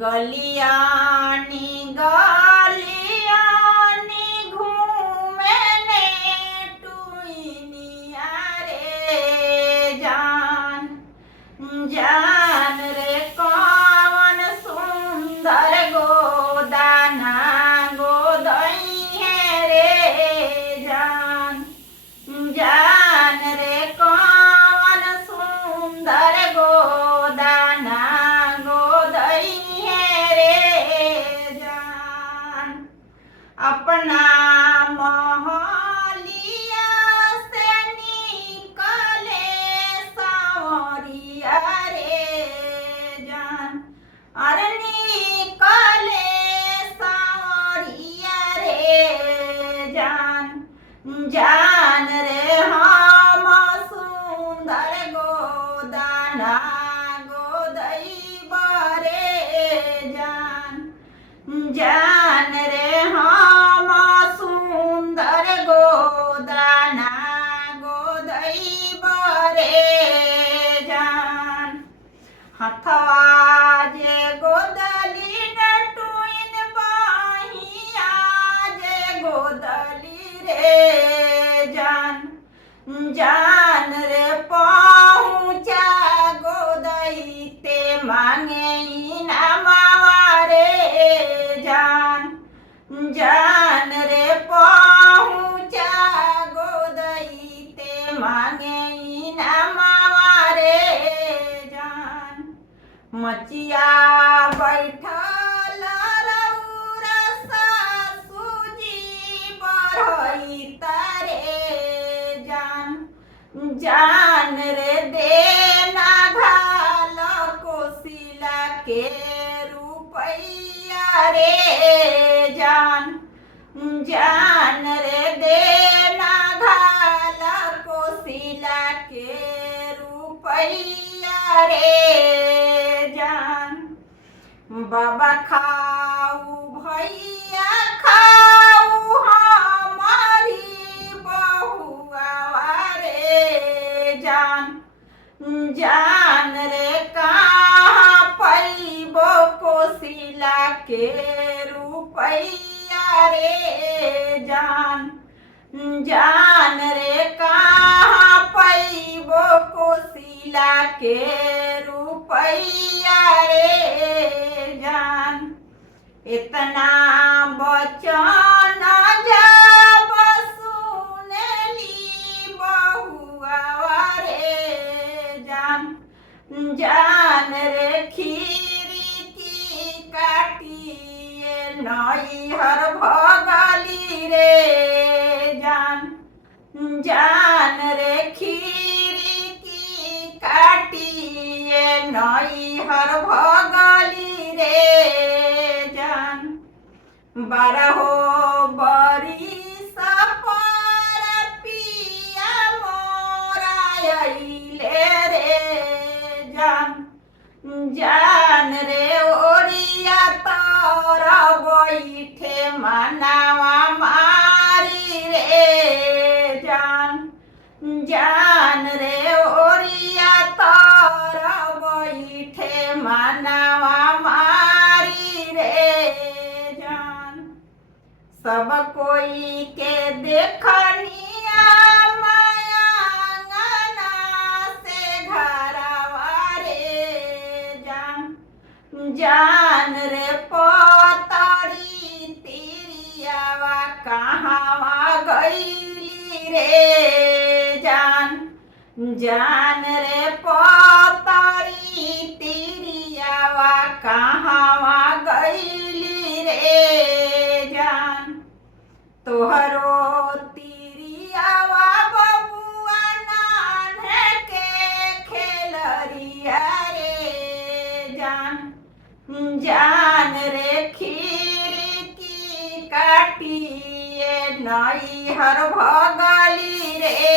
गलियानी गलियानी घूमे ने टुइनिया रे जान जान रे कौन सुंदर गोदाना गोदई है रे जान जान रे कौन सुंदर गोदाना गोदई है रे जान अपना मोहलिया से निकले सांवरिया रे जान अरे निकले सांवरिया रे जान जान रे हम सुंदर गोदाना गोदई बरे जान जान रे हम सुंदर गोदाना गोदई बरे जान हथवा जे गोदली नटुइन बाहिया जे गोदली रे जान जान रे पहुँचा गोदई ते मांगे इनामावा रे जान जान रे पहुँचा गोदई ते मांगे इनामावा रे जान मचिया बैठल रउरा सासुजी बढ़ई तारे जान जान रे देना घाल कोसिला के रुपैया रे जान जान रे देना घाल कोसिला के रुपैया रे जान बाबा खाऊ भैया खाऊ हमारी बहुआ रे जान जान रे कहाँ पैबो कोसिला के रुपैया रे जान जान रे कहाँ पैबो कोसिला के रुपैया रे जान इतना बचन जब सुनली बहुआ रे जान जान रे खीरी की काटिए नैहर भगली रे जान जान रे खीरी की काटिए नैहर भगली रे जान बारहो बरिस पर पिया मोरा अइले रे जान जान रे ओरिया तर बैठे मनावा मारी रे जान जान रे ओरिया तर बैठे मनावा मारी रे जान सब कोई के देखनिया मायांगना से घरवा रे जान जान रे पतरी तिरियावा कहाँवा गईली रे जान जान रे पतरी तिरियावा कहाँवा गईली रे जान तोहरो तिरियावा बबुआ नान्हे के खेलरिया रे जान जान रे खीरी की काटिए नैहर भगली रे